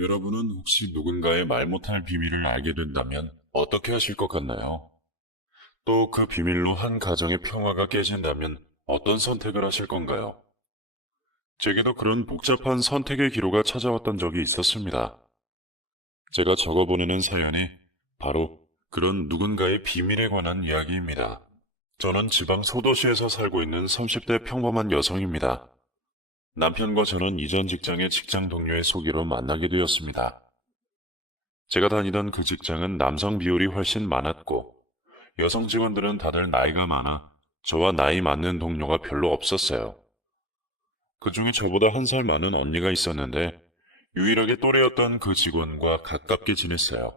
여러분은 혹시 누군가의 말 못할 비밀을 알게 된다면 어떻게 하실 것 같나요? 또 그 비밀로 한 가정의 평화가 깨진다면 어떤 선택을 하실 건가요? 제게도 그런 복잡한 선택의 기로가 찾아왔던 적이 있었습니다. 제가 적어보내는 사연이 바로 그런 누군가의 비밀에 관한 이야기입니다. 저는 지방 소도시에서 살고 있는 30대 평범한 여성입니다. 남편과 저는 이전 직장의 직장 동료의 소개로 만나게 되었습니다. 제가 다니던 그 직장은 남성 비율이 훨씬 많았고, 여성 직원들은 다들 나이가 많아 저와 나이 맞는 동료가 별로 없었어요. 그 중에 저보다 한 살 많은 언니가 있었는데, 유일하게 또래였던 그 직원과 가깝게 지냈어요.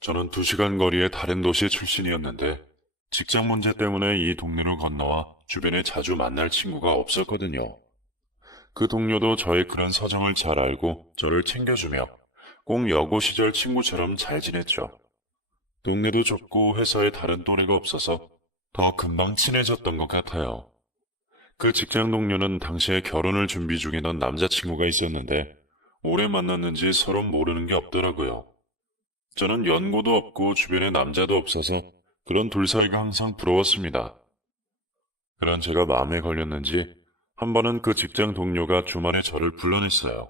저는 2시간 거리의 다른 도시 출신이었는데, 직장 문제 때문에 이 동네를 건너와 주변에 자주 만날 친구가 없었거든요. 그 동료도 저의 그런 사정을 잘 알고 저를 챙겨주며 꼭 여고 시절 친구처럼 잘 지냈죠. 동네도 좁고 회사에 다른 또래가 없어서 더 금방 친해졌던 것 같아요. 그 직장 동료는 당시에 결혼을 준비 중이던 남자친구가 있었는데 오래 만났는지 서로 모르는 게 없더라고요. 저는 연고도 없고 주변에 남자도 없어서 그런 둘 사이가 항상 부러웠습니다. 그런 제가 마음에 걸렸는지 한 번은 그 직장 동료가 주말에 저를 불러냈어요.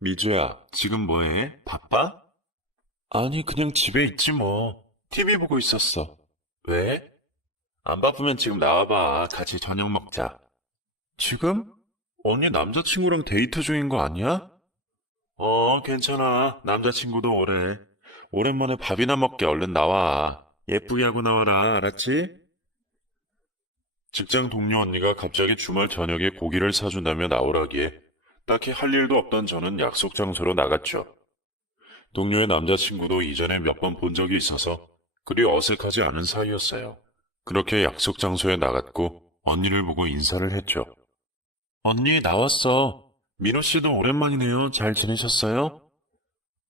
미주야, 지금 뭐해? 바빠? 아니, 그냥 집에 있지 뭐. TV 보고 있었어. 왜? 안 바쁘면 지금 나와봐. 같이 저녁 먹자. 지금? 언니 남자친구랑 데이트 중인 거 아니야? 괜찮아. 남자친구도 오래. 오랜만에 밥이나 먹게 얼른 나와. 예쁘게 하고 나와라. 알았지? 직장 동료 언니가 갑자기 주말 저녁에 고기를 사준다며 나오라기에 딱히 할 일도 없던 저는 약속 장소로 나갔죠. 동료의 남자친구도 이전에 몇 번 본 적이 있어서 그리 어색하지 않은 사이였어요. 그렇게 약속 장소에 나갔고 언니를 보고 인사를 했죠. 언니 나왔어. 민호 씨도 오랜만이네요. 잘 지내셨어요?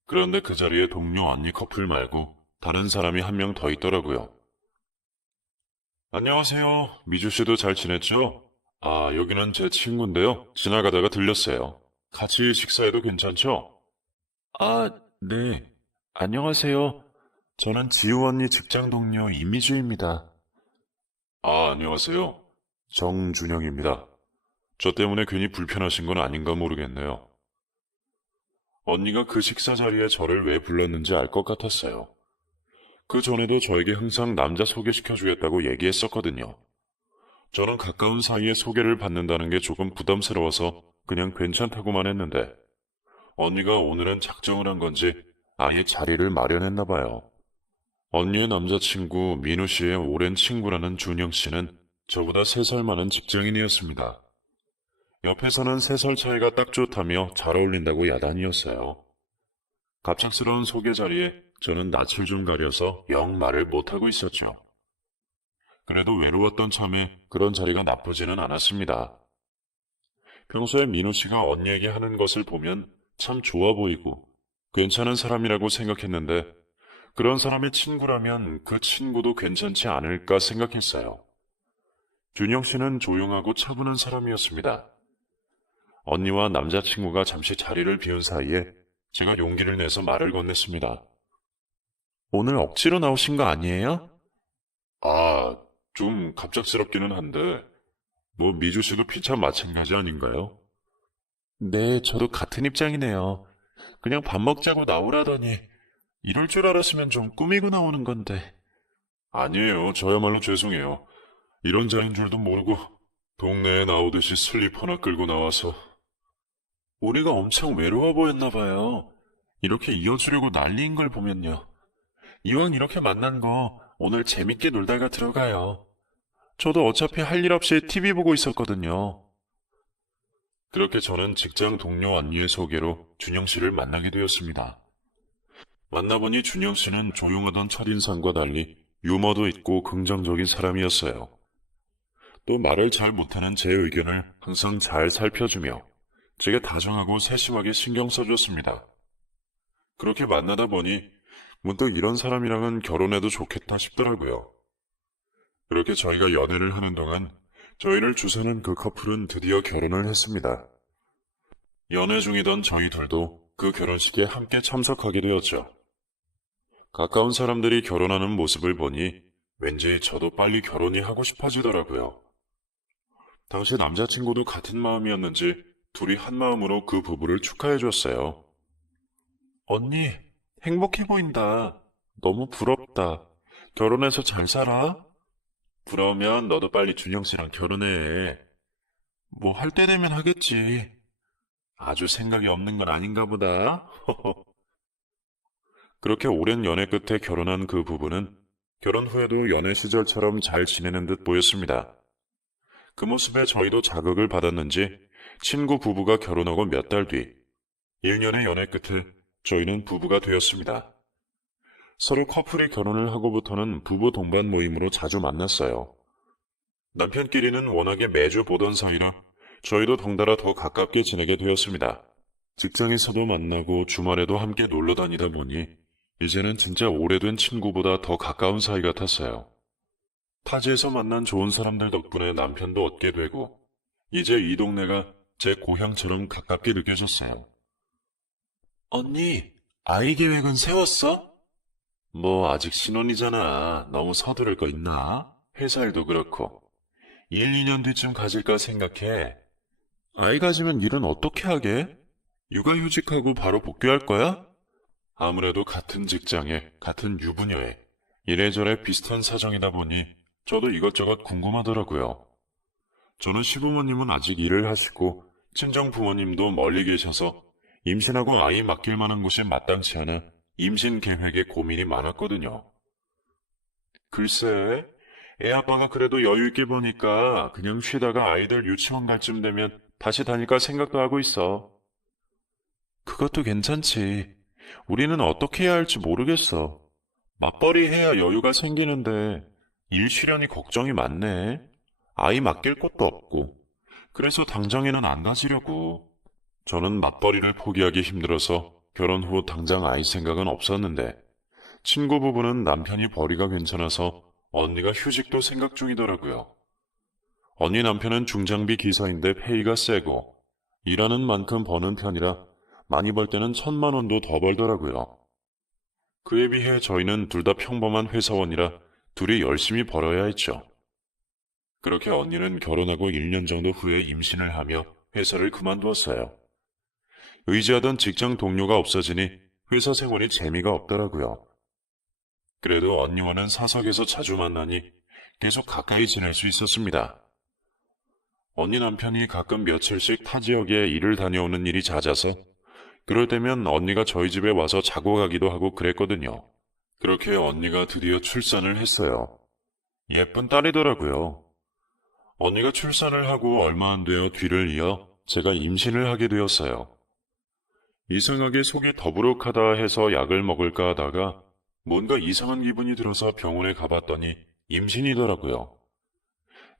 그런데 그 자리에 동료 언니 커플 말고 다른 사람이 한 명 더 있더라고요. 안녕하세요. 미주 씨도 잘 지냈죠? 아, 여기는 제 친구인데요. 지나가다가 들렸어요. 같이 식사해도 괜찮죠? 아, 네. 안녕하세요. 저는 지우 언니 직장 동료 이미주입니다. 아, 안녕하세요. 정준영입니다. 저 때문에 괜히 불편하신 건 아닌가 모르겠네요. 언니가 그 식사 자리에 저를 왜 불렀는지 알 것 같았어요. 그 전에도 저에게 항상 남자 소개시켜주겠다고 얘기했었거든요. 저는 가까운 사이에 소개를 받는다는 게 조금 부담스러워서 그냥 괜찮다고만 했는데, 언니가 오늘은 작정을 한 건지 아예 자리를 마련했나 봐요. 언니의 남자친구 민우 씨의 오랜 친구라는 준영 씨는 저보다 3살 많은 직장인이었습니다. 옆에서는 3살 차이가 딱 좋다며 잘 어울린다고 야단이었어요. 갑작스러운 소개 자리에 저는 낯을 좀 가려서 영 말을 못하고 있었죠. 그래도 외로웠던 참에 그런 자리가 나쁘지는 않았습니다. 평소에 민우 씨가 언니에게 하는 것을 보면 참 좋아 보이고 괜찮은 사람이라고 생각했는데 그런 사람의 친구라면 그 친구도 괜찮지 않을까 생각했어요. 준영 씨는 조용하고 차분한 사람이었습니다. 언니와 남자친구가 잠시 자리를 비운 사이에 제가 용기를 내서 말을 건넸습니다. 오늘 억지로 나오신 거 아니에요? 아, 좀 갑작스럽기는 한데, 뭐 미주 씨도 피차 마찬가지 아닌가요? 네, 저도 같은 입장이네요. 그냥 밥 먹자고 나오라더니 이럴 줄 알았으면 좀 꾸미고 나오는 건데. 아니에요. 저야말로 죄송해요. 이런 자인 줄도 모르고 동네에 나오듯이 슬리퍼나 끌고 나와서. 우리가 엄청 외로워 보였나 봐요. 이렇게 이어주려고 난리인 걸 보면요. 이왕 이렇게 만난 거 오늘 재밌게 놀다가 들어가요. 저도 어차피 할 일 없이 TV 보고 있었거든요. 그렇게 저는 직장 동료 언니의 소개로 준영 씨를 만나게 되었습니다. 만나보니 준영 씨는 조용하던 첫인상과 달리 유머도 있고 긍정적인 사람이었어요. 또 말을 잘 못하는 제 의견을 항상 잘 살펴주며 제게 다정하고 세심하게 신경 써줬습니다. 그렇게 만나다 보니 문득 이런 사람이랑은 결혼해도 좋겠다 싶더라고요. 그렇게 저희가 연애를 하는 동안 저희를 주선한 그 커플은 드디어 결혼을 했습니다. 연애 중이던 저희 둘도 그 결혼식에 함께 참석하게 되었죠. 가까운 사람들이 결혼하는 모습을 보니 왠지 저도 빨리 결혼이 하고 싶어지더라고요. 당시 남자친구도 같은 마음이었는지 둘이 한 마음으로 그 부부를 축하해 줬어요. 언니, 행복해 보인다. 너무 부럽다. 결혼해서 잘 살아? 부러우면 너도 빨리 준영 씨랑 결혼해. 뭐 할 때 되면 하겠지. 아주 생각이 없는 건 아닌가 보다. 그렇게 오랜 연애 끝에 결혼한 그 부부는 결혼 후에도 연애 시절처럼 잘 지내는 듯 보였습니다. 그 모습에 저희도 자극을 받았는지 친구 부부가 결혼하고 몇 달 뒤 1년의 연애 끝에 저희는 부부가 되었습니다. 서로 커플이 결혼을 하고부터는 부부 동반 모임으로 자주 만났어요. 남편끼리는 워낙에 매주 보던 사이라 저희도 덩달아 더 가깝게 지내게 되었습니다. 직장에서도 만나고 주말에도 함께 놀러 다니다 보니 이제는 진짜 오래된 친구보다 더 가까운 사이 같았어요. 타지에서 만난 좋은 사람들 덕분에 남편도 얻게 되고 이제 이 동네가 제 고향처럼 가깝게 느껴졌어요. 언니, 아이 계획은 세웠어? 뭐 아직 신혼이잖아. 너무 서두를 거 있나? 회사 일도 그렇고. 1, 2년 뒤쯤 가질까 생각해. 아이 가지면 일은 어떻게 하게? 육아휴직하고 바로 복귀할 거야? 아무래도 같은 직장에, 같은 유부녀에 이래저래 비슷한 사정이다 보니 저도 이것저것 궁금하더라고요. 저는 시부모님은 아직 일을 하시고 친정 부모님도 멀리 계셔서 임신하고 아이 맡길 만한 곳이 마땅치 않아 임신 계획에 고민이 많았거든요. 글쎄, 애 아빠가 그래도 여유 있게 보니까 그냥 쉬다가 아이들 유치원 갈 쯤 되면 다시 다닐까 생각도 하고 있어. 그것도 괜찮지. 우리는 어떻게 해야 할지 모르겠어. 맞벌이 해야 여유가 생기는데 일 쉬려니 걱정이 많네. 아이 맡길 곳도 없고. 그래서 당장에는 안 가지려고. 저는 맞벌이를 포기하기 힘들어서 결혼 후 당장 아이 생각은 없었는데 친구 부부는 남편이 벌이가 괜찮아서 언니가 휴직도 생각 중이더라고요. 언니 남편은 중장비 기사인데 페이가 세고 일하는 만큼 버는 편이라 많이 벌 때는 1,000만 원도 더 벌더라고요. 그에 비해 저희는 둘 다 평범한 회사원이라 둘이 열심히 벌어야 했죠. 그렇게 언니는 결혼하고 1년 정도 후에 임신을 하며 회사를 그만두었어요. 의지하던 직장 동료가 없어지니 회사 생활이 재미가 없더라고요. 그래도 언니와는 사석에서 자주 만나니 계속 가까이 지낼 수 있었습니다. 언니 남편이 가끔 며칠씩 타 지역에 일을 다녀오는 일이 잦아서 그럴 때면 언니가 저희 집에 와서 자고 가기도 하고 그랬거든요. 그렇게 언니가 드디어 출산을 했어요. 예쁜 딸이더라고요. 언니가 출산을 하고 얼마 안 되어 뒤를 이어 제가 임신을 하게 되었어요. 이상하게 속이 더부룩하다 해서 약을 먹을까 하다가 뭔가 이상한 기분이 들어서 병원에 가봤더니 임신이더라고요.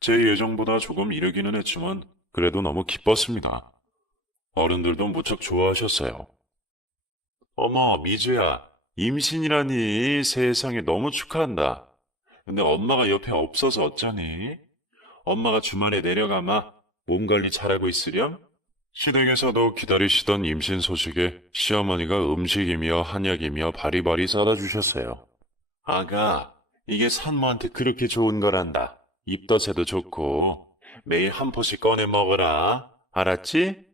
제 예정보다 조금 이르기는 했지만 그래도 너무 기뻤습니다. 어른들도 무척 좋아하셨어요. 어머, 미주야, 임신이라니 세상에 너무 축하한다. 근데 엄마가 옆에 없어서 어쩌니? 엄마가 주말에 내려가마? 몸 관리 잘하고 있으렴? 시댁에서도 기다리시던 임신 소식에 시어머니가 음식이며 한약이며 바리바리 싸다 주셨어요. 아가, 이게 산모한테 그렇게 좋은 거란다. 입덧에도 좋고 매일 한 포씩 꺼내 먹어라. 알았지?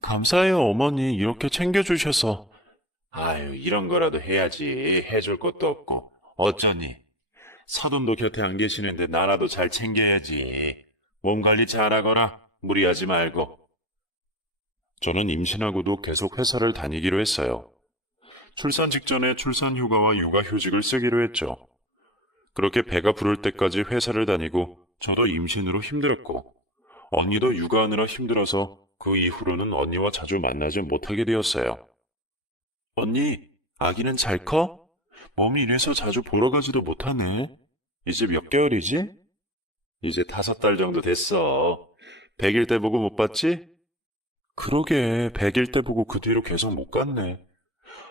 감사해요, 어머니. 이렇게 챙겨주셔서. 아유, 이런 거라도 해야지. 해줄 것도 없고. 어쩌니? 사돈도 곁에 안 계시는데 나라도 잘 챙겨야지. 몸 관리 잘하거라. 무리하지 말고. 저는 임신하고도 계속 회사를 다니기로 했어요. 출산 직전에 출산 휴가와 육아 휴직을 쓰기로 했죠. 그렇게 배가 부를 때까지 회사를 다니고 저도 임신으로 힘들었고 언니도 육아하느라 힘들어서 그 이후로는 언니와 자주 만나지 못하게 되었어요. 언니, 아기는 잘 커? 몸이 이래서 자주 보러 가지도 못하네. 이제 몇 개월이지? 이제 5달 정도 됐어. 100일 때 보고 못 봤지? 그러게, 100일 때 보고 그 뒤로 계속 못 갔네.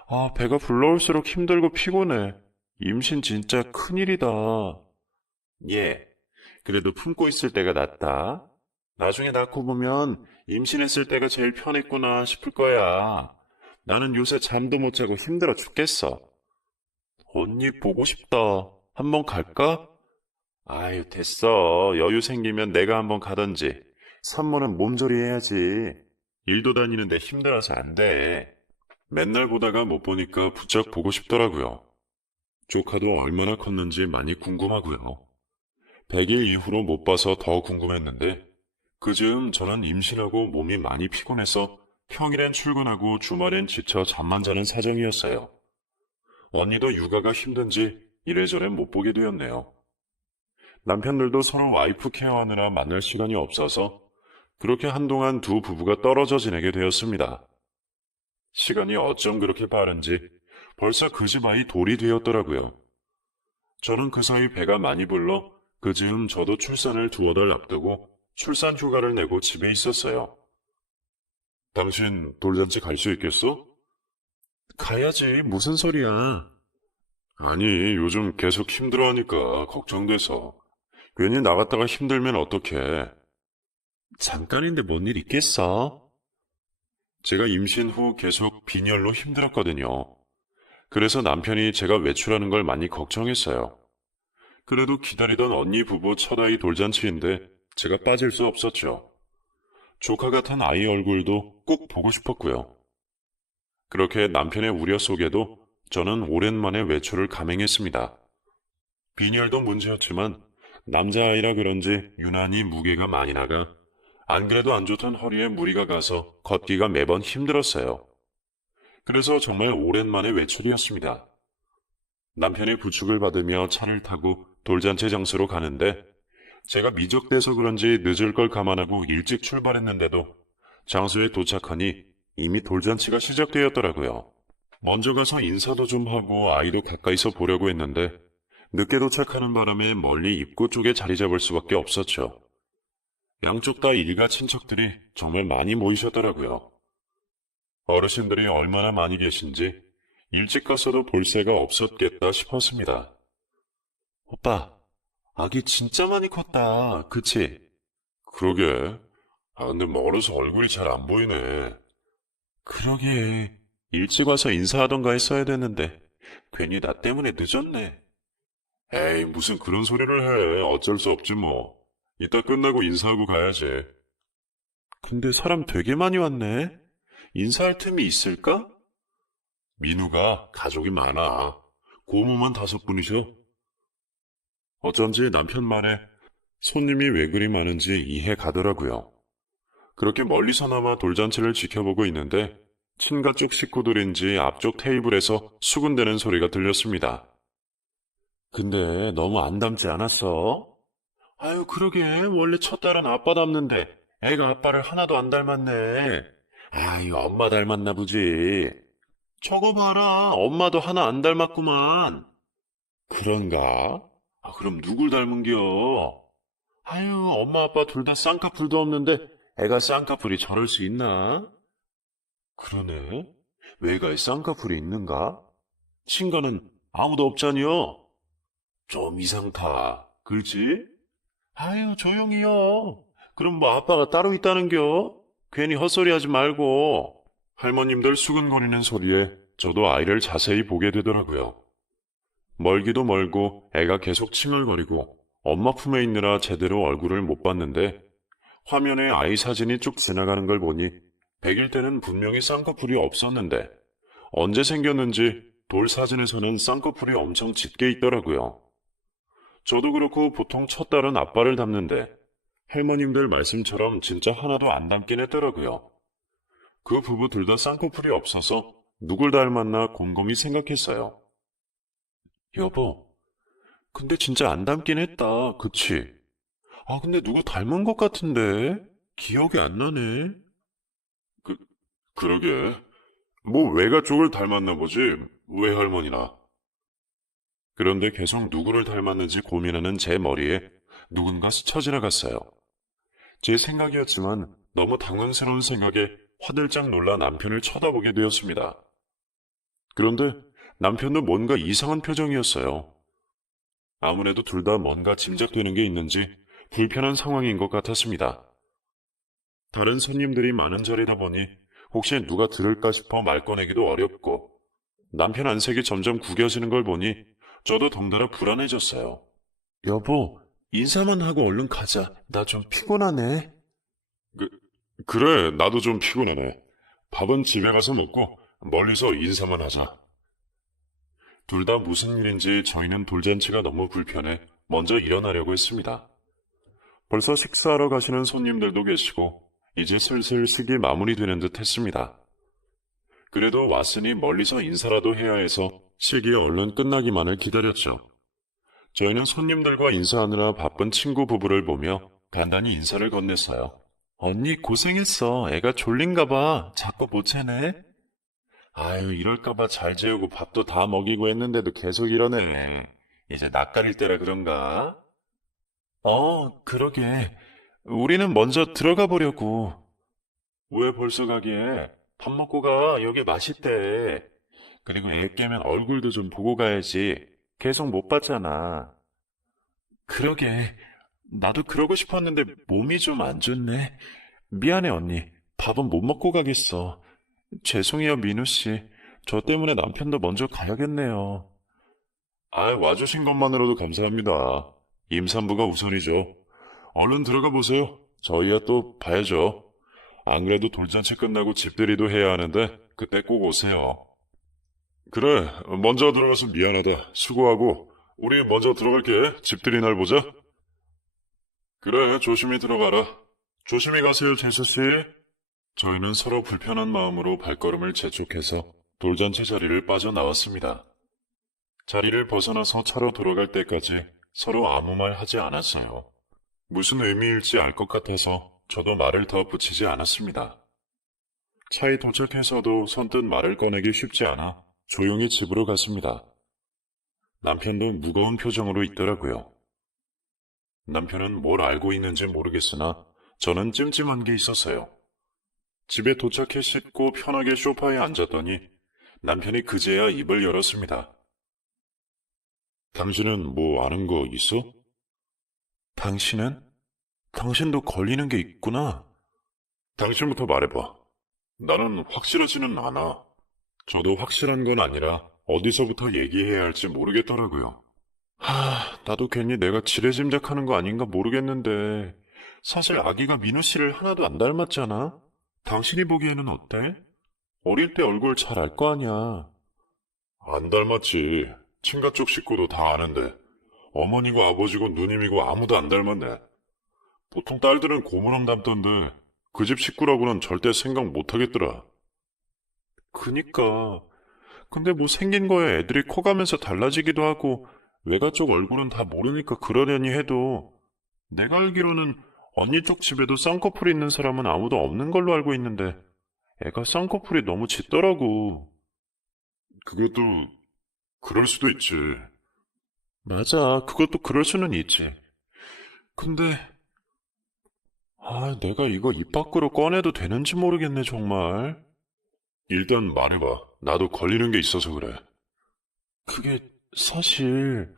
아, 배가 불러올수록 힘들고 피곤해. 임신 진짜 큰일이다. 예, 그래도 품고 있을 때가 낫다. 나중에 낳고 보면 임신했을 때가 제일 편했구나 싶을 거야. 나는 요새 잠도 못 자고 힘들어 죽겠어. 언니 보고 싶다. 한번 갈까? 아유, 됐어. 여유 생기면 내가 한번 가던지. 산모는 몸조리 해야지. 일도 다니는데 힘들어서 안 돼. 맨날 보다가 못 보니까 부쩍 보고 싶더라고요. 조카도 얼마나 컸는지 많이 궁금하고요. 100일 이후로 못 봐서 더 궁금했는데 그즈음 저는 임신하고 몸이 많이 피곤해서 평일엔 출근하고 주말엔 지쳐 잠만 자는 사정이었어요. 언니도 육아가 힘든지 이래저래 못 보게 되었네요. 남편들도 서로 와이프 케어하느라 만날 시간이 없어서 그렇게 한동안 두 부부가 떨어져 지내게 되었습니다. 시간이 어쩜 그렇게 빠른지 벌써 그 집 아이 돌이 되었더라고요. 저는 그 사이 배가 많이 불러 그 즈음 저도 출산을 두어 달 앞두고 출산 휴가를 내고 집에 있었어요. 당신 돌잔치 갈 수 있겠어? 가야지, 무슨 소리야. 아니, 요즘 계속 힘들어하니까 걱정돼서. 괜히 나갔다가 힘들면 어떡해. 잠깐인데 뭔 일 있겠어? 제가 임신 후 계속 빈혈로 힘들었거든요. 그래서 남편이 제가 외출하는 걸 많이 걱정했어요. 그래도 기다리던 언니 부부 첫 아이 돌잔치인데 제가 빠질 수 없었죠. 조카 같은 아이 얼굴도 꼭 보고 싶었고요. 그렇게 남편의 우려 속에도 저는 오랜만에 외출을 감행했습니다. 빈혈도 문제였지만 남자아이라 그런지 유난히 무게가 많이 나가 안 그래도 안 좋던 허리에 무리가 가서 걷기가 매번 힘들었어요. 그래서 정말 오랜만에 외출이었습니다. 남편의 부축을 받으며 차를 타고 돌잔치 장소로 가는데 제가 미적대서 그런지 늦을 걸 감안하고 일찍 출발했는데도 장소에 도착하니 이미 돌잔치가 시작되었더라고요. 먼저 가서 인사도 좀 하고 아이도 가까이서 보려고 했는데 늦게 도착하는 바람에 멀리 입구 쪽에 자리 잡을 수밖에 없었죠. 양쪽 다 일가 친척들이 정말 많이 모이셨더라고요. 어르신들이 얼마나 많이 계신지 일찍 갔어도 볼 새가 없었겠다 싶었습니다. 오빠, 아기 진짜 많이 컸다. 그치? 그러게. 아, 근데 멀어서 얼굴이 잘 안 보이네. 그러게. 일찍 와서 인사하던가 했어야 됐는데 괜히 나 때문에 늦었네. 에이, 무슨 그런 소리를 해. 어쩔 수 없지 뭐. 이따 끝나고 인사하고 가야지. 근데 사람 되게 많이 왔네. 인사할 틈이 있을까? 민우가 가족이 많아. 고모만 5분이셔. 어쩐지 남편 말에 손님이 왜 그리 많은지 이해 가더라고요. 그렇게 멀리서나마 돌잔치를 지켜보고 있는데 친가 쪽 식구들인지 앞쪽 테이블에서 수군대는 소리가 들렸습니다. 근데 너무 안 닮지 않았어? 아유, 그러게. 원래 첫 딸은 아빠 닮는데 애가 아빠를 하나도 안 닮았네. 아유, 엄마 닮았나 보지. 저거 봐라. 엄마도 하나 안 닮았구만. 그런가? 아, 그럼 누굴 닮은겨? 아유, 엄마 아빠 둘 다 쌍꺼풀도 없는데 애가 쌍꺼풀이 저럴 수 있나? 그러네. 외가에 쌍꺼풀이 있는가? 친가는 아무도 없잖여. 좀 이상타. 그렇지? 아유, 조용히요. 그럼 뭐 아빠가 따로 있다는겨? 괜히 헛소리 하지 말고. 할머님들 수근거리는 소리에 저도 아이를 자세히 보게 되더라고요. 멀기도 멀고 애가 계속 칭얼거리고 엄마 품에 있느라 제대로 얼굴을 못 봤는데 화면에 아이 사진이 쭉 지나가는 걸 보니 100일 때는 분명히 쌍꺼풀이 없었는데 언제 생겼는지 돌 사진에서는 쌍꺼풀이 엄청 짙게 있더라고요. 저도 그렇고 보통 첫 딸은 아빠를 닮는데 할머님들 말씀처럼 진짜 하나도 안 닮긴 했더라고요. 그 부부 둘 다 쌍꺼풀이 없어서 누굴 닮았나 곰곰이 생각했어요. 여보, 근데 진짜 안 닮긴 했다. 그치? 아, 근데 누구 닮은 것 같은데? 기억이 안 나네. 그러게. 뭐 외가 쪽을 닮았나 보지. 외할머니나. 그런데 계속 누구를 닮았는지 고민하는 제 머리에 누군가 스쳐 지나갔어요. 제 생각이었지만 너무 당황스러운 생각에 화들짝 놀라 남편을 쳐다보게 되었습니다. 그런데 남편도 뭔가 이상한 표정이었어요. 아무래도 둘 다 뭔가 짐작되는 게 있는지 불편한 상황인 것 같았습니다. 다른 손님들이 많은 자리다 보니 혹시 누가 들을까 싶어 말 꺼내기도 어렵고 남편 안색이 점점 구겨지는 걸 보니 저도 덩달아 불안해졌어요. 여보, 인사만 하고 얼른 가자. 나 좀 피곤하네. 그래, 나도 좀 피곤하네. 밥은 집에 가서 먹고 멀리서 인사만 하자. 둘 다 무슨 일인지 저희는 돌잔치가 너무 불편해 먼저 일어나려고 했습니다. 벌써 식사하러 가시는 손님들도 계시고 이제 슬슬 식이 마무리되는 듯 했습니다. 그래도 왔으니 멀리서 인사라도 해야 해서 식이 얼른 끝나기만을 기다렸죠. 저희는 손님들과 인사하느라 바쁜 친구 부부를 보며 간단히 인사를 건넸어요. 언니 고생했어. 애가 졸린가 봐. 자꾸 못 채네. 아유, 이럴까 봐 잘 재우고 밥도 다 먹이고 했는데도 계속 이러네. 이제 낯가릴 때라 그런가? 그러게. 우리는 먼저 들어가 보려고. 왜 벌써 가게? 밥 먹고 가. 여기 맛있대. 그리고 애 깨면 얼굴도 좀 보고 가야지. 계속 못 봤잖아. 그러게. 나도 그러고 싶었는데 몸이 좀 안 좋네. 미안해, 언니. 밥은 못 먹고 가겠어. 죄송해요, 민우 씨. 저 때문에 남편도 먼저 가야겠네요. 와주신 것만으로도 감사합니다. 임산부가 우선이죠. 얼른 들어가 보세요. 저희야 또 봐야죠. 안 그래도 돌잔치 끝나고 집들이도 해야 하는데 그때 꼭 오세요. 그래, 먼저 들어가서 미안하다. 수고하고 우리 먼저 들어갈게. 집들이 날 보자. 그래, 조심히 들어가라. 조심히 가세요, 재수씨. 저희는 서로 불편한 마음으로 발걸음을 재촉해서 돌잔치 자리를 빠져나왔습니다. 자리를 벗어나서 차로 돌아갈 때까지 서로 아무 말 하지 않았어요. 무슨 의미일지 알 것 같아서 저도 말을 더 붙이지 않았습니다. 차에 도착해서도 선뜻 말을 꺼내기 쉽지 않아 조용히 집으로 갔습니다. 남편도 무거운 표정으로 있더라고요. 남편은 뭘 알고 있는지 모르겠으나 저는 찜찜한 게 있었어요. 집에 도착해 씻고 편하게 소파에 앉았더니 남편이 그제야 입을 열었습니다. 당신은 뭐 아는 거 있어? 당신은? 당신도 걸리는 게 있구나. 당신부터 말해봐. 나는 확실하지는 않아. 저도 확실한 건 아니라 어디서부터 얘기해야 할지 모르겠더라고요. 나도 괜히 내가 지레짐작하는 거 아닌가 모르겠는데 사실 아기가 민우 씨를 하나도 안 닮았잖아. 당신이 보기에는 어때? 어릴 때 얼굴 잘 알 거 아니야. 안 닮았지. 친가 쪽 식구도 다 아는데 어머니고 아버지고 누님이고 아무도 안 닮았네. 보통 딸들은 고모랑 닮던데 그 집 식구라고는 절대 생각 못 하겠더라. 그니까. 근데 뭐 생긴 거에 애들이 커가면서 달라지기도 하고 외가 쪽 얼굴은 다 모르니까 그러려니 해도 내가 알기로는 언니 쪽 집에도 쌍꺼풀 있는 사람은 아무도 없는 걸로 알고 있는데 애가 쌍꺼풀이 너무 짙더라고. 그것도 그럴 수도 있지. 맞아, 그것도 그럴 수는 있지. 근데 내가 이거 입 밖으로 꺼내도 되는지 모르겠네, 정말. 일단 말해봐. 나도 걸리는 게 있어서 그래. 그게 사실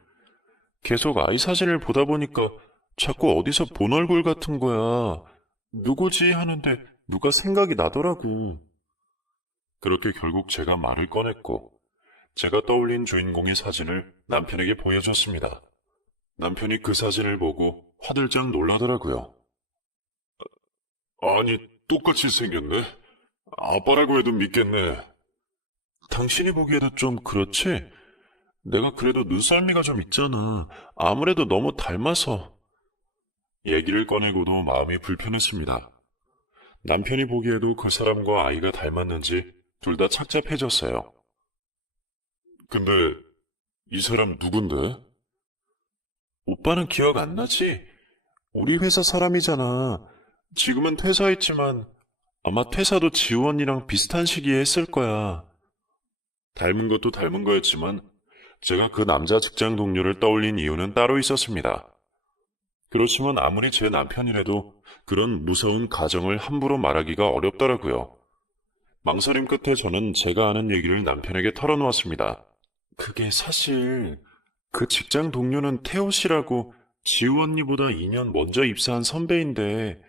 계속 아이 사진을 보다 보니까 자꾸 어디서 본 얼굴 같은 거야. 누구지 하는데 누가 생각이 나더라고. 그렇게 결국 제가 말을 꺼냈고 제가 떠올린 주인공의 사진을 남편에게 보여줬습니다. 남편이 그 사진을 보고 화들짝 놀라더라고요. 아니, 똑같이 생겼네. 아빠라고 해도 믿겠네. 당신이 보기에도 좀 그렇지? 내가 그래도 눈썰미가 좀 있잖아. 아무래도 너무 닮아서. 얘기를 꺼내고도 마음이 불편했습니다. 남편이 보기에도 그 사람과 아이가 닮았는지 둘 다 착잡해졌어요. 근데 이 사람 누군데? 오빠는 기억 안 나지? 우리 회사 사람이잖아. 지금은 퇴사했지만 아마 퇴사도 지우 언니랑 비슷한 시기에 했을 거야. 닮은 것도 닮은 거였지만 제가 그 남자 직장 동료를 떠올린 이유는 따로 있었습니다. 그렇지만 아무리 제 남편이라도 그런 무서운 가정을 함부로 말하기가 어렵더라고요. 망설임 끝에 저는 제가 아는 얘기를 남편에게 털어놓았습니다. 그게 사실 그 직장 동료는 태호 씨라고 지우 언니보다 2년 먼저 입사한 선배인데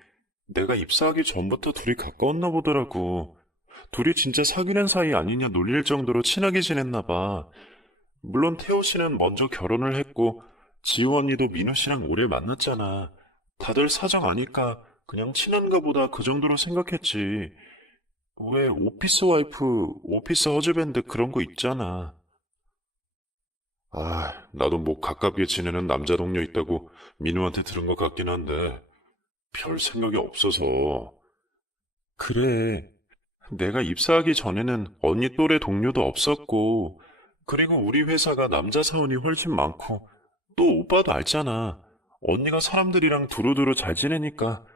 내가 입사하기 전부터 둘이 가까웠나 보더라고. 둘이 진짜 사귀는 사이 아니냐 놀릴 정도로 친하게 지냈나 봐. 물론 태호 씨는 먼저 결혼을 했고 지우 언니도 민우 씨랑 오래 만났잖아. 다들 사정 아니까 그냥 친한가 보다 그 정도로 생각했지. 왜 오피스 와이프, 오피스 허즈밴드 그런 거 있잖아. 나도 뭐 가깝게 지내는 남자 동료 있다고 민우한테 들은 것 같긴 한데 별 생각이 없어서. 그래. 내가 입사하기 전에는 언니 또래 동료도 없었고, 그리고 우리 회사가 남자 사원이 훨씬 많고, 또 오빠도 알잖아. 언니가 사람들이랑 두루두루 잘 지내니까.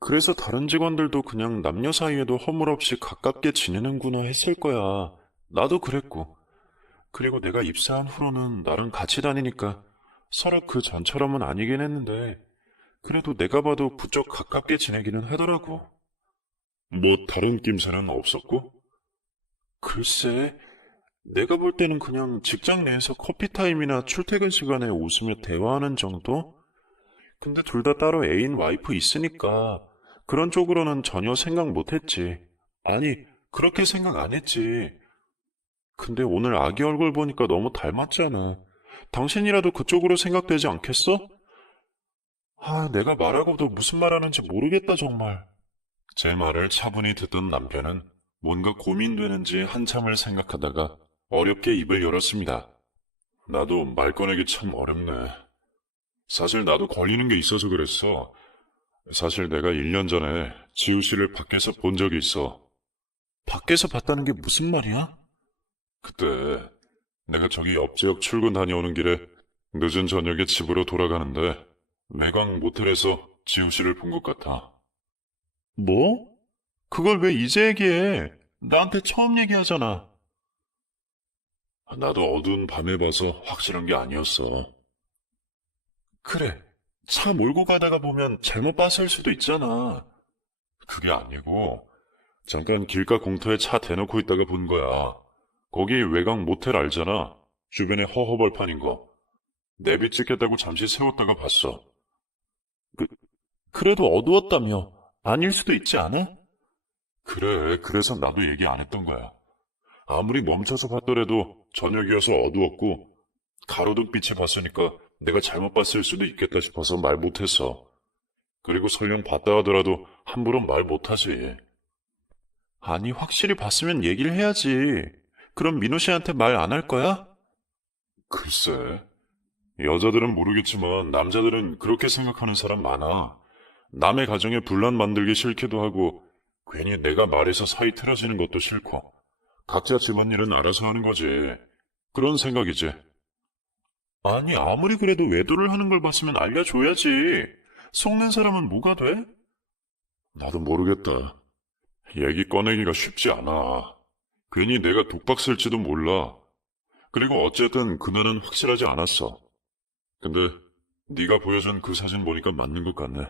그래서 다른 직원들도 그냥 남녀 사이에도 허물없이 가깝게 지내는구나 했을 거야. 나도 그랬고. 그리고 내가 입사한 후로는 나랑 같이 다니니까 서로 그 전처럼은 아니긴 했는데, 그래도 내가 봐도 부쩍 가깝게 지내기는 하더라고. 뭐 다른 낌새는 없었고? 글쎄, 내가 볼 때는 그냥 직장 내에서 커피타임이나 출퇴근 시간에 웃으며 대화하는 정도? 근데 둘 다 따로 애인 와이프 있으니까 그런 쪽으로는 전혀 생각 못 했지. 아니, 그렇게 생각 안 했지. 근데 오늘 아기 얼굴 보니까 너무 닮았잖아. 당신이라도 그쪽으로 생각되지 않겠어? 내가 말하고도 무슨 말하는지 모르겠다, 정말. 제 말을 차분히 듣던 남편은 뭔가 고민되는지 한참을 생각하다가 어렵게 입을 열었습니다. 나도 말 꺼내기 참 어렵네. 사실 나도 걸리는 게 있어서 그랬어. 사실 내가 1년 전에 지우 씨를 밖에서 본 적이 있어. 밖에서 봤다는 게 무슨 말이야? 그때 내가 저기 옆지역 출근 다녀오는 길에 늦은 저녁에 집으로 돌아가는데 매강 모텔에서 지우 씨를 본 것 같아. 뭐? 그걸 왜 이제 얘기해? 나한테 처음 얘기하잖아. 나도 어두운 밤에 봐서 확실한 게 아니었어. 그래, 차 몰고 가다가 보면 잘못 봤을 수도 있잖아. 그게 아니고, 잠깐 길가 공터에 차 대놓고 있다가 본 거야. 거기 외곽 모텔 알잖아. 주변에 허허벌판인 거. 내비 찍겠다고 잠시 세웠다가 봤어. 그래도 어두웠다며. 아닐 수도 있지 않아? 그래, 그래서 나도 얘기 안 했던 거야. 아무리 멈춰서 봤더라도 저녁이어서 어두웠고 가로등 빛이 봤으니까 내가 잘못 봤을 수도 있겠다 싶어서 말 못했어. 그리고 설령 봤다 하더라도 함부로 말 못하지. 아니, 확실히 봤으면 얘기를 해야지. 그럼 민호 씨한테 말 안 할 거야? 글쎄, 여자들은 모르겠지만 남자들은 그렇게 생각하는 사람 많아. 남의 가정에 분란 만들기 싫기도 하고 괜히 내가 말해서 사이 틀어지는 것도 싫고 각자 집안일은 알아서 하는 거지. 그런 생각이지. 아니, 아무리 그래도 외도를 하는 걸 봤으면 알려줘야지. 속는 사람은 뭐가 돼? 나도 모르겠다. 얘기 꺼내기가 쉽지 않아. 괜히 내가 독박 쓸지도 몰라. 그리고 어쨌든 그날은 확실하지 않았어. 근데 네가 보여준 그 사진 보니까 맞는 것 같네.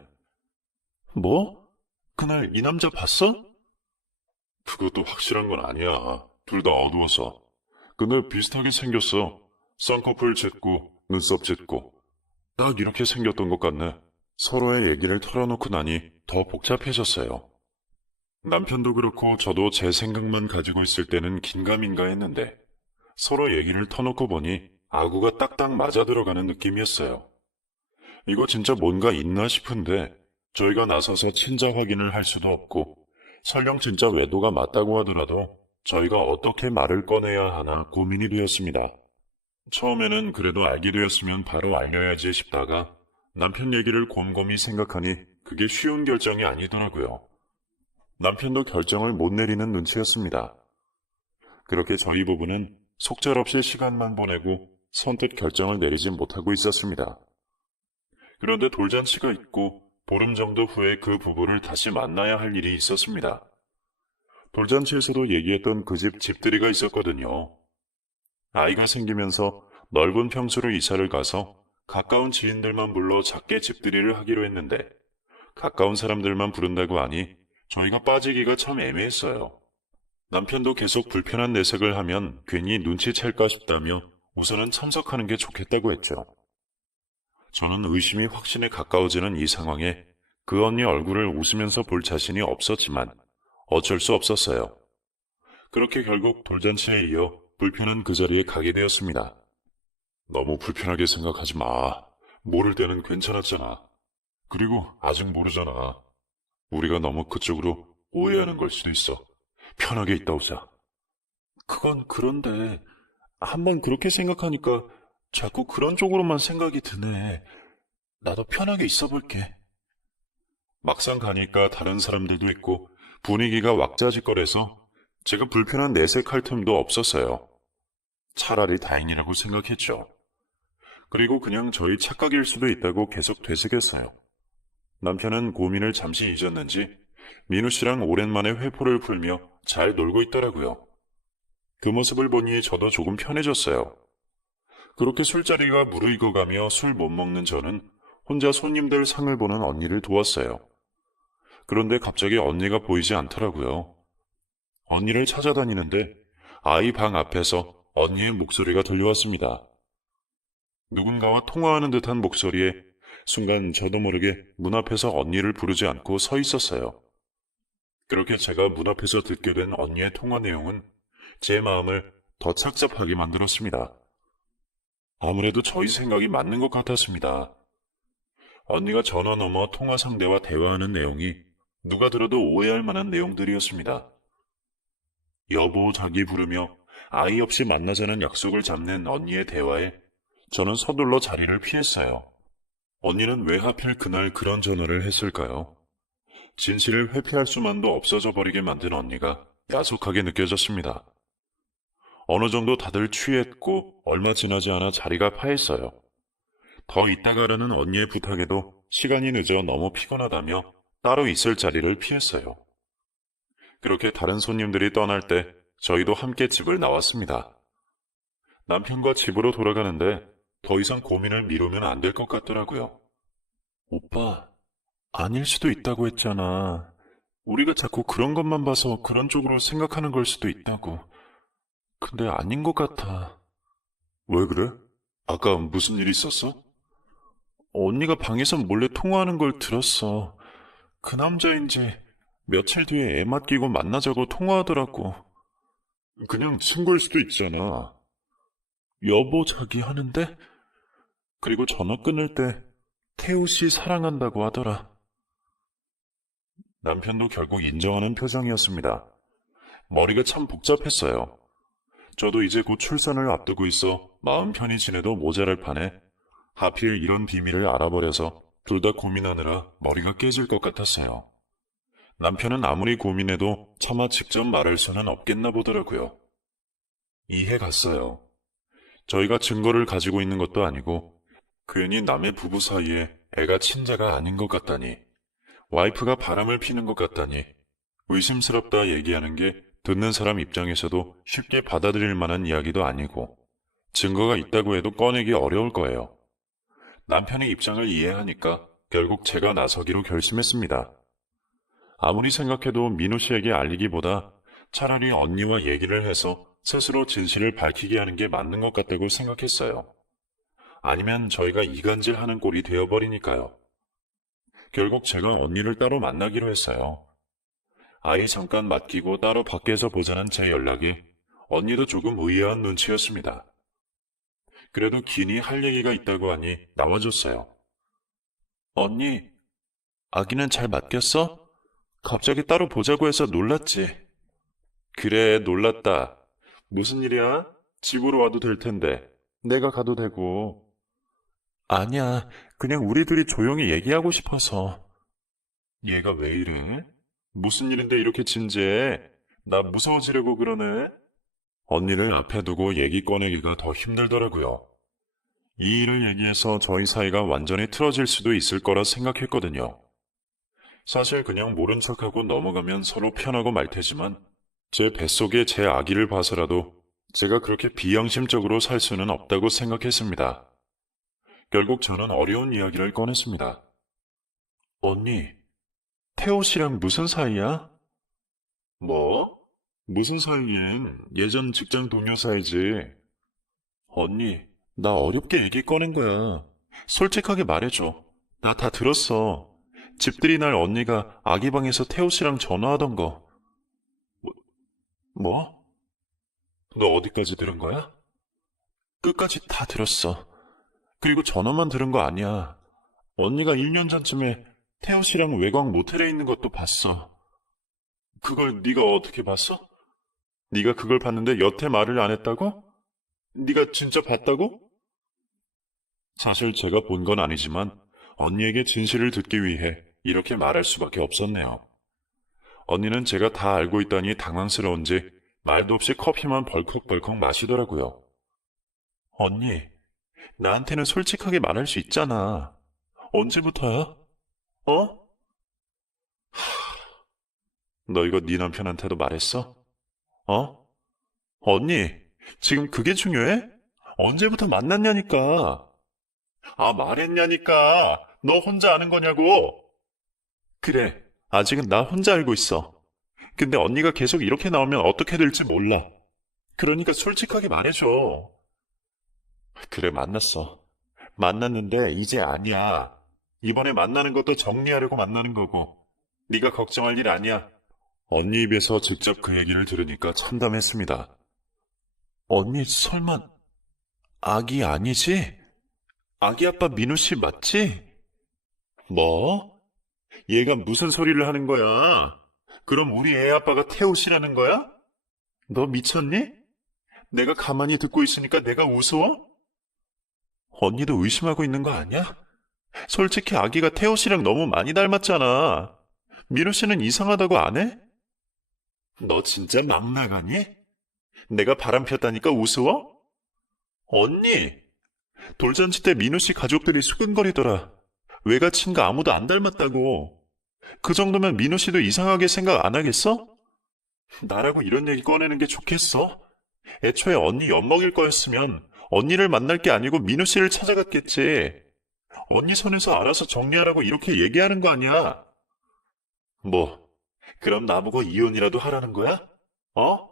뭐? 그날 이 남자 봤어? 그것도 확실한 건 아니야. 둘 다 어두워서. 그날 비슷하게 생겼어. 쌍꺼풀 짙고 눈썹 짙고 딱 이렇게 생겼던 것 같네. 서로의 얘기를 털어놓고 나니 더 복잡해졌어요. 남편도 그렇고 저도 제 생각만 가지고 있을 때는 긴가민가 했는데 서로 얘기를 터놓고 보니 아구가 딱딱 맞아 들어가는 느낌이었어요. 이거 진짜 뭔가 있나 싶은데 저희가 나서서 친자 확인을 할 수도 없고 설령 진짜 외도가 맞다고 하더라도 저희가 어떻게 말을 꺼내야 하나 고민이 되었습니다. 처음에는 그래도 알게 되었으면 바로 알려야지 싶다가 남편 얘기를 곰곰이 생각하니 그게 쉬운 결정이 아니더라고요. 남편도 결정을 못 내리는 눈치였습니다. 그렇게 저희 부부는 속절없이 시간만 보내고 선뜻 결정을 내리지 못하고 있었습니다. 그런데 돌잔치가 있고 보름 정도 후에 그 부부를 다시 만나야 할 일이 있었습니다. 돌잔치에서도 얘기했던 그 집 집들이가 있었거든요. 아이가 생기면서 넓은 평수로 이사를 가서 가까운 지인들만 불러 작게 집들이를 하기로 했는데 가까운 사람들만 부른다고 하니 저희가 빠지기가 참 애매했어요. 남편도 계속 불편한 내색을 하면 괜히 눈치챌까 싶다며 우선은 참석하는 게 좋겠다고 했죠. 저는 의심이 확신에 가까워지는 이 상황에 그 언니 얼굴을 웃으면서 볼 자신이 없었지만 어쩔 수 없었어요. 그렇게 결국 돌잔치에 이어 불편한 그 자리에 가게 되었습니다. 너무 불편하게 생각하지 마. 모를 때는 괜찮았잖아. 그리고 아직 모르잖아. 우리가 너무 그쪽으로 오해하는 걸 수도 있어. 편하게 있다 오자. 그건 그런데 한번 그렇게 생각하니까 자꾸 그런 쪽으로만 생각이 드네. 나도 편하게 있어 볼게. 막상 가니까 다른 사람들도 있고 분위기가 왁자지껄해서 제가 불편한 내색할 틈도 없었어요. 차라리 다행이라고 생각했죠. 그리고 그냥 저희 착각일 수도 있다고 계속 되새겼어요. 남편은 고민을 잠시 잊었는지 민우 씨랑 오랜만에 회포를 풀며 잘 놀고 있더라고요. 그 모습을 보니 저도 조금 편해졌어요. 그렇게 술자리가 무르익어가며 술 못 먹는 저는 혼자 손님들 상을 보는 언니를 도왔어요. 그런데 갑자기 언니가 보이지 않더라고요. 언니를 찾아다니는데 아이 방 앞에서 언니의 목소리가 들려왔습니다. 누군가와 통화하는 듯한 목소리에 순간 저도 모르게 문 앞에서 언니를 부르지 않고 서 있었어요. 그렇게 제가 문 앞에서 듣게 된 언니의 통화 내용은 제 마음을 더 착잡하게 만들었습니다. 아무래도 저희 생각이 맞는 것 같았습니다. 언니가 전화 넘어 통화 상대와 대화하는 내용이 누가 들어도 오해할 만한 내용들이었습니다. 여보 자기 부르며 아이 없이 만나자는 약속을 잡는 언니의 대화에 저는 서둘러 자리를 피했어요. 언니는 왜 하필 그날 그런 전화를 했을까요? 진실을 회피할 수만도 없어져 버리게 만든 언니가 야속하게 느껴졌습니다. 어느 정도 다들 취했고 얼마 지나지 않아 자리가 파했어요. 더 있다 가라는 언니의 부탁에도 시간이 늦어 너무 피곤하다며 따로 있을 자리를 피했어요. 그렇게 다른 손님들이 떠날 때 저희도 함께 집을 나왔습니다. 남편과 집으로 돌아가는데 더 이상 고민을 미루면 안 될 것 같더라고요. 오빠, 아닐 수도 있다고 했잖아. 우리가 자꾸 그런 것만 봐서 그런 쪽으로 생각하는 걸 수도 있다고. 근데 아닌 것 같아. 왜 그래? 아까 무슨 일 있었어? 언니가 방에서 몰래 통화하는 걸 들었어. 그 남자인지 며칠 뒤에 애 맡기고 만나자고 통화하더라고. 그냥 친구일 수도 있잖아. 여보 자기 하는데? 그리고 전화 끊을 때 태우 씨 사랑한다고 하더라. 남편도 결국 인정하는 표정이었습니다. 머리가 참 복잡했어요. 저도 이제 곧 출산을 앞두고 있어 마음 편히 지내도 모자랄 판에 하필 이런 비밀을 알아버려서 둘 다 고민하느라 머리가 깨질 것 같았어요. 남편은 아무리 고민해도 차마 직접 말할 수는 없겠나 보더라고요. 이해 갔어요. 저희가 증거를 가지고 있는 것도 아니고 괜히 남의 부부 사이에 애가 친자가 아닌 것 같다니, 와이프가 바람을 피는 것 같다니 의심스럽다 얘기하는 게 듣는 사람 입장에서도 쉽게 받아들일 만한 이야기도 아니고 증거가 있다고 해도 꺼내기 어려울 거예요. 남편의 입장을 이해하니까 결국 제가 나서기로 결심했습니다. 아무리 생각해도 민우 씨에게 알리기보다 차라리 언니와 얘기를 해서 스스로 진실을 밝히게 하는 게 맞는 것 같다고 생각했어요. 아니면 저희가 이간질하는 꼴이 되어버리니까요. 결국 제가 언니를 따로 만나기로 했어요. 아이 잠깐 맡기고 따로 밖에서 보자는 제 연락에 언니도 조금 의아한 눈치였습니다. 그래도 기니 할 얘기가 있다고 하니 나와줬어요. 언니, 아기는 잘 맡겼어? 갑자기 따로 보자고 해서 놀랐지? 그래, 놀랐다. 무슨 일이야? 집으로 와도 될 텐데. 내가 가도 되고. 아니야, 그냥 우리 둘이 조용히 얘기하고 싶어서. 얘가 왜 이래? 무슨 일인데 이렇게 진지해? 나 무서워지려고 그러네? 언니를 앞에 두고 얘기 꺼내기가 더 힘들더라고요. 이 일을 얘기해서 저희 사이가 완전히 틀어질 수도 있을 거라 생각했거든요. 사실 그냥 모른 척하고 넘어가면 서로 편하고 말 테지만 제 뱃속에 제 아기를 봐서라도 제가 그렇게 비양심적으로 살 수는 없다고 생각했습니다. 결국 저는 어려운 이야기를 꺼냈습니다. 언니, 태호 씨랑 무슨 사이야? 뭐? 무슨 사이엔 예전 직장 동료 사이지. 언니, 나 어렵게 얘기 꺼낸 거야. 솔직하게 말해줘. 나 다 들었어. 집들이 날 언니가 아기 방에서 태호 씨랑 전화하던 거. 뭐? 너 어디까지 들은 거야? 끝까지 다 들었어. 그리고 전화만 들은 거 아니야. 언니가 1년 전쯤에 태호 씨랑 외곽 모텔에 있는 것도 봤어. 그걸 네가 어떻게 봤어? 네가 그걸 봤는데 여태 말을 안 했다고? 네가 진짜 봤다고? 사실 제가 본 건 아니지만 언니에게 진실을 듣기 위해 이렇게 말할 수밖에 없었네요. 언니는 제가 다 알고 있다니 당황스러운지 말도 없이 커피만 벌컥벌컥 마시더라고요. 언니, 나한테는 솔직하게 말할 수 있잖아. 언제부터야? 어? 너 이거 네 남편한테도 말했어? 어? 언니, 지금 그게 중요해? 언제부터 만났냐니까. 아, 말했냐니까. 너 혼자 아는 거냐고. 그래, 아직은 나 혼자 알고 있어. 근데 언니가 계속 이렇게 나오면 어떻게 될지 몰라. 그러니까 솔직하게 말해줘. 그래, 만났어. 만났는데 이제 아니야. 이번에 만나는 것도 정리하려고 만나는 거고. 네가 걱정할 일 아니야. 언니 입에서 직접 그 얘기를 들으니까 참담했습니다. 언니 설마 아기 아니지? 아기 아빠 민우 씨 맞지? 뭐? 얘가 무슨 소리를 하는 거야? 그럼 우리 애 아빠가 태호 씨라는 거야? 너 미쳤니? 내가 가만히 듣고 있으니까 내가 우스워? 언니도 의심하고 있는 거 아니야? 솔직히 아기가 태호 씨랑 너무 많이 닮았잖아. 민우 씨는 이상하다고 안 해? 너 진짜 막 나가니? 내가 바람 폈다니까 우스워? 언니! 돌잔치 때 민우 씨 가족들이 수근거리더라. 외가친가 아무도 안 닮았다고. 그 정도면 민우 씨도 이상하게 생각 안 하겠어? 나라고 이런 얘기 꺼내는 게 좋겠어? 애초에 언니 엿먹일 거였으면 언니를 만날 게 아니고 민우 씨를 찾아갔겠지. 언니 손에서 알아서 정리하라고 이렇게 얘기하는 거 아니야? 뭐, 그럼 나보고 이혼이라도 하라는 거야? 어?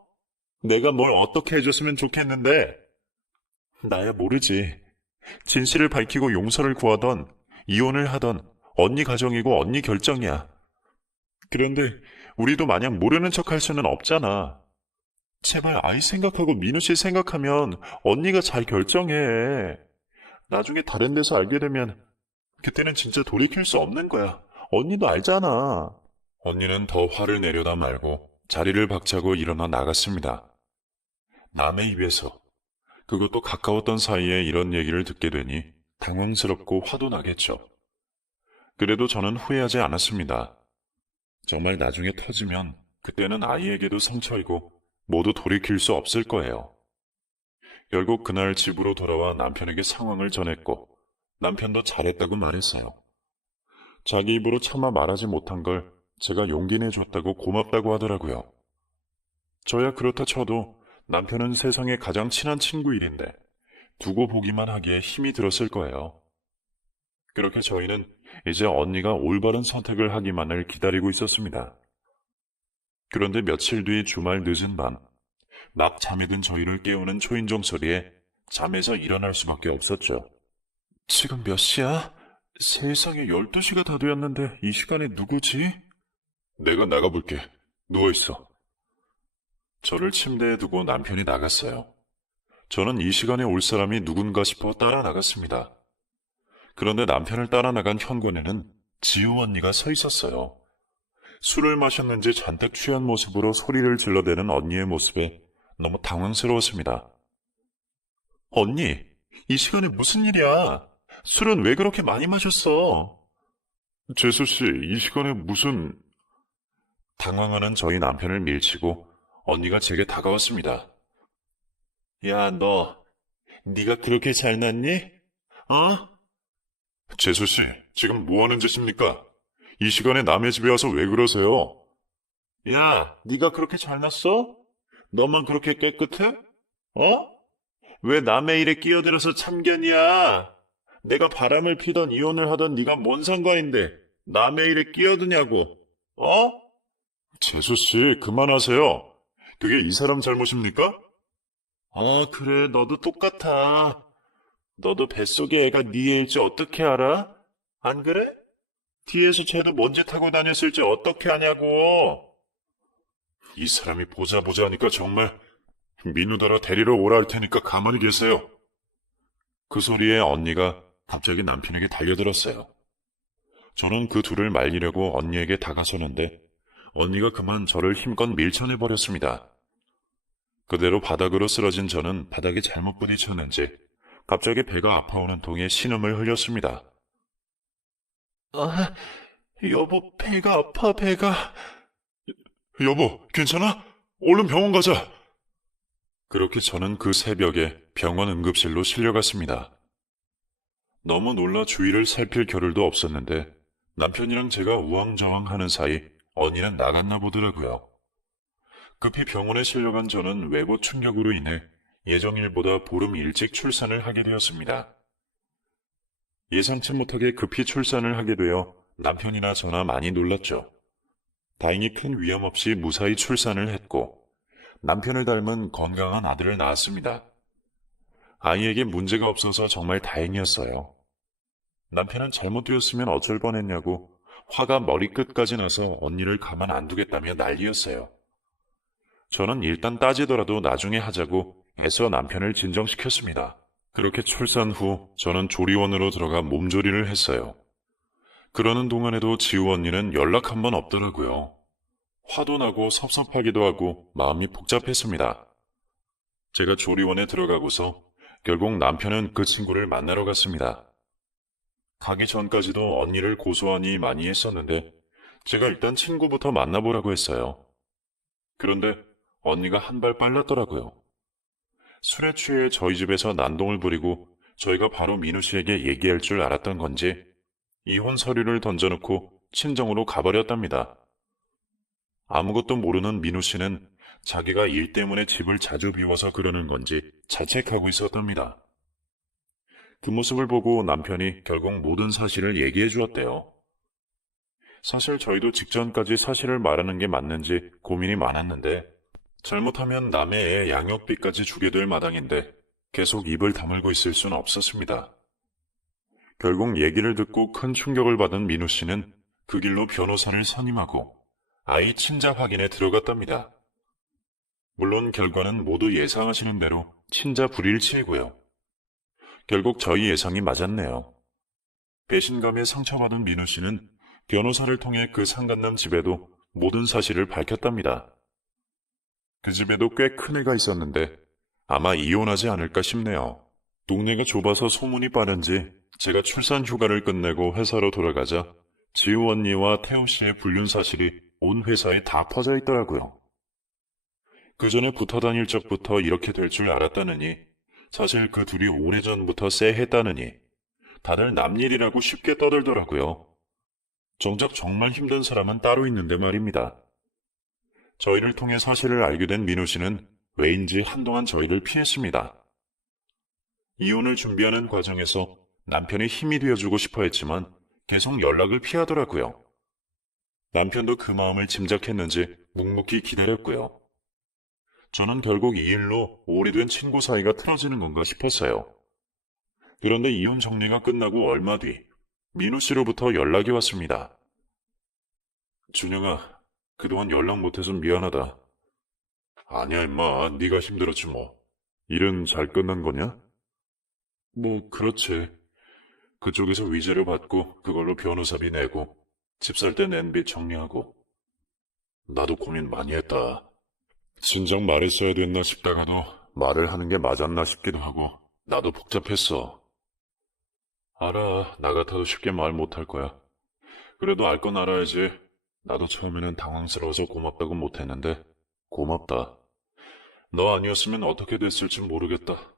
내가 뭘 어떻게 해줬으면 좋겠는데? 나야 모르지. 진실을 밝히고 용서를 구하던, 이혼을 하던, 언니 가정이고 언니 결정이야. 그런데 우리도 마냥 모르는 척 할 수는 없잖아. 제발 아이 생각하고 민우 씨 생각하면 언니가 잘 결정해. 나중에 다른 데서 알게 되면 그때는 진짜 돌이킬 수 없는 거야. 언니도 알잖아. 언니는 더 화를 내려다 말고 자리를 박차고 일어나 나갔습니다. 남의 입에서, 그것도 가까웠던 사이에 이런 얘기를 듣게 되니 당황스럽고 화도 나겠죠. 그래도 저는 후회하지 않았습니다. 정말 나중에 터지면 그때는 아이에게도 상처이고 모두 돌이킬 수 없을 거예요. 결국 그날 집으로 돌아와 남편에게 상황을 전했고 남편도 잘했다고 말했어요. 자기 입으로 차마 말하지 못한 걸 제가 용기 내줬다고 고맙다고 하더라고요. 저야 그렇다 쳐도 남편은 세상에 가장 친한 친구일인데 두고 보기만 하기에 힘이 들었을 거예요. 그렇게 저희는 이제 언니가 올바른 선택을 하기만을 기다리고 있었습니다. 그런데 며칠 뒤 주말 늦은 밤, 막 잠에 든 저희를 깨우는 초인종 소리에 잠에서 일어날 수밖에 없었죠. 지금 몇 시야? 세상에 12시가 다 되었는데 이 시간에 누구지? 내가 나가볼게. 누워있어. 저를 침대에 두고 남편이 나갔어요. 저는 이 시간에 올 사람이 누군가 싶어 따라 나갔습니다. 그런데 남편을 따라 나간 현관에는 지우 언니가 서 있었어요. 술을 마셨는지 잔뜩 취한 모습으로 소리를 질러대는 언니의 모습에 너무 당황스러웠습니다. 언니, 이 시간에 무슨 일이야? 술은 왜 그렇게 많이 마셨어? 재수씨, 이 시간에 무슨... 당황하는 저희 남편을 밀치고 언니가 제게 다가왔습니다. 야, 네가 그렇게 잘났니? 어? 재수씨, 지금 뭐 하는 짓입니까? 이 시간에 남의 집에 와서 왜 그러세요? 야, 네가 그렇게 잘났어? 너만 그렇게 깨끗해? 어? 왜 남의 일에 끼어들어서 참견이야? 내가 바람을 피던 이혼을 하던 네가 뭔 상관인데 남의 일에 끼어드냐고, 어? 재수씨, 그만하세요. 그게 이 사람 잘못입니까? 아, 그래, 너도 똑같아. 너도 뱃속에 애가 네 애일지 어떻게 알아? 안 그래? 뒤에서 쟤도 뭔 짓 하고 다녔을지 어떻게 아냐고. 이 사람이 보자 보자 하니까 정말... 민우더러 데리러 오라 할 테니까 가만히 계세요. 그 소리에 언니가 갑자기 남편에게 달려들었어요. 저는 그 둘을 말리려고 언니에게 다가서는데 언니가 그만 저를 힘껏 밀쳐내버렸습니다. 그대로 바닥으로 쓰러진 저는 바닥에 잘못 부딪혔는지 갑자기 배가 아파오는 통에 신음을 흘렸습니다. 아, 여보, 배가 아파, 배가. 여보, 괜찮아? 얼른 병원 가자. 그렇게 저는 그 새벽에 병원 응급실로 실려갔습니다. 너무 놀라 주위를 살필 겨를도 없었는데 남편이랑 제가 우왕좌왕하는 사이 언니는 나갔나 보더라고요. 급히 병원에 실려간 저는 외부 충격으로 인해 예정일보다 보름 일찍 출산을 하게 되었습니다. 예상치 못하게 급히 출산을 하게 되어 남편이나 저나 많이 놀랐죠. 다행히 큰 위험 없이 무사히 출산을 했고 남편을 닮은 건강한 아들을 낳았습니다. 아이에게 문제가 없어서 정말 다행이었어요. 남편은 잘못되었으면 어쩔 뻔했냐고 화가 머리끝까지 나서 언니를 가만 안 두겠다며 난리였어요. 저는 일단 따지더라도 나중에 하자고 애써 남편을 진정시켰습니다. 그렇게 출산 후 저는 조리원으로 들어가 몸조리를 했어요. 그러는 동안에도 지우 언니는 연락 한 번 없더라고요. 화도 나고 섭섭하기도 하고 마음이 복잡했습니다. 제가 조리원에 들어가고서 결국 남편은 그 친구를 만나러 갔습니다. 가기 전까지도 언니를 고소하니 많이 했었는데 제가 일단 친구부터 만나보라고 했어요. 그런데 언니가 한 발 빨랐더라고요. 술에 취해 저희 집에서 난동을 부리고 저희가 바로 민우 씨에게 얘기할 줄 알았던 건지 이혼 서류를 던져놓고 친정으로 가버렸답니다. 아무것도 모르는 민우 씨는 자기가 일 때문에 집을 자주 비워서 그러는 건지 자책하고 있었답니다. 그 모습을 보고 남편이 결국 모든 사실을 얘기해 주었대요. 사실 저희도 직전까지 사실을 말하는 게 맞는지 고민이 많았는데 잘못하면 남의 애 양육비까지 주게 될 마당인데 계속 입을 다물고 있을 수는 없었습니다. 결국 얘기를 듣고 큰 충격을 받은 민우 씨는 그 길로 변호사를 선임하고 아이 친자 확인에 들어갔답니다. 물론 결과는 모두 예상하시는 대로 친자 불일치이고요. 결국 저희 예상이 맞았네요. 배신감에 상처받은 민우 씨는 변호사를 통해 그 상간남 집에도 모든 사실을 밝혔답니다. 그 집에도 꽤 큰 애가 있었는데 아마 이혼하지 않을까 싶네요. 동네가 좁아서 소문이 빠른지 제가 출산 휴가를 끝내고 회사로 돌아가자 지우 언니와 태우 씨의 불륜 사실이 온 회사에 다 퍼져 있더라고요. 그 전에 붙어 다닐 적부터 이렇게 될 줄 알았다느니 사실 그 둘이 오래전부터 쎄했다느니 다들 남일이라고 쉽게 떠들더라고요. 정작 정말 힘든 사람은 따로 있는데 말입니다. 저희를 통해 사실을 알게 된 민우 씨는 왜인지 한동안 저희를 피했습니다. 이혼을 준비하는 과정에서 남편이 힘이 되어주고 싶어 했지만 계속 연락을 피하더라고요. 남편도 그 마음을 짐작했는지 묵묵히 기다렸고요. 저는 결국 이 일로 오래된 친구 사이가 틀어지는 건가 싶었어요. 그런데 이혼 정리가 끝나고 얼마 뒤 민우 씨로부터 연락이 왔습니다. 준영아, 그동안 연락 못해서 미안하다. 아니야 임마, 네가 힘들었지 뭐. 일은 잘 끝난 거냐? 뭐 그렇지. 그쪽에서 위자료 받고 그걸로 변호사비 내고 집 살 때 낸 빚 정리하고. 나도 고민 많이 했다. 진작 말했어야 됐나 싶다가도 말을 하는 게 맞았나 싶기도 하고 나도 복잡했어. 알아, 나 같아도 쉽게 말 못할 거야. 그래도 알 건 알아야지. 나도 처음에는 당황스러워서 고맙다고 못했는데 고맙다. 너 아니었으면 어떻게 됐을지 모르겠다.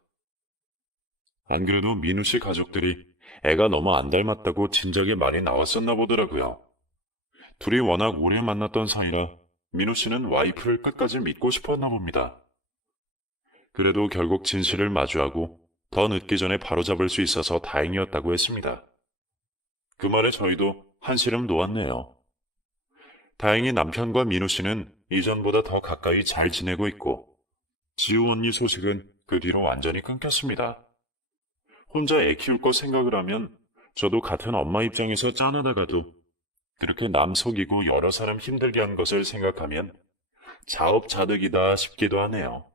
안 그래도 민우 씨 가족들이 애가 너무 안 닮았다고 진작에 많이 나왔었나 보더라고요. 둘이 워낙 오래 만났던 사이라 민우 씨는 와이프를 끝까지 믿고 싶었나 봅니다. 그래도 결국 진실을 마주하고 더 늦기 전에 바로잡을 수 있어서 다행이었다고 했습니다. 그 말에 저희도 한시름 놓았네요. 다행히 남편과 민우 씨는 이전보다 더 가까이 잘 지내고 있고 지우 언니 소식은 그 뒤로 완전히 끊겼습니다. 혼자 애 키울 거 생각을 하면 저도 같은 엄마 입장에서 짠하다가도 그렇게 남 속이고 여러 사람 힘들게 한 것을 생각하면 자업자득이다 싶기도 하네요.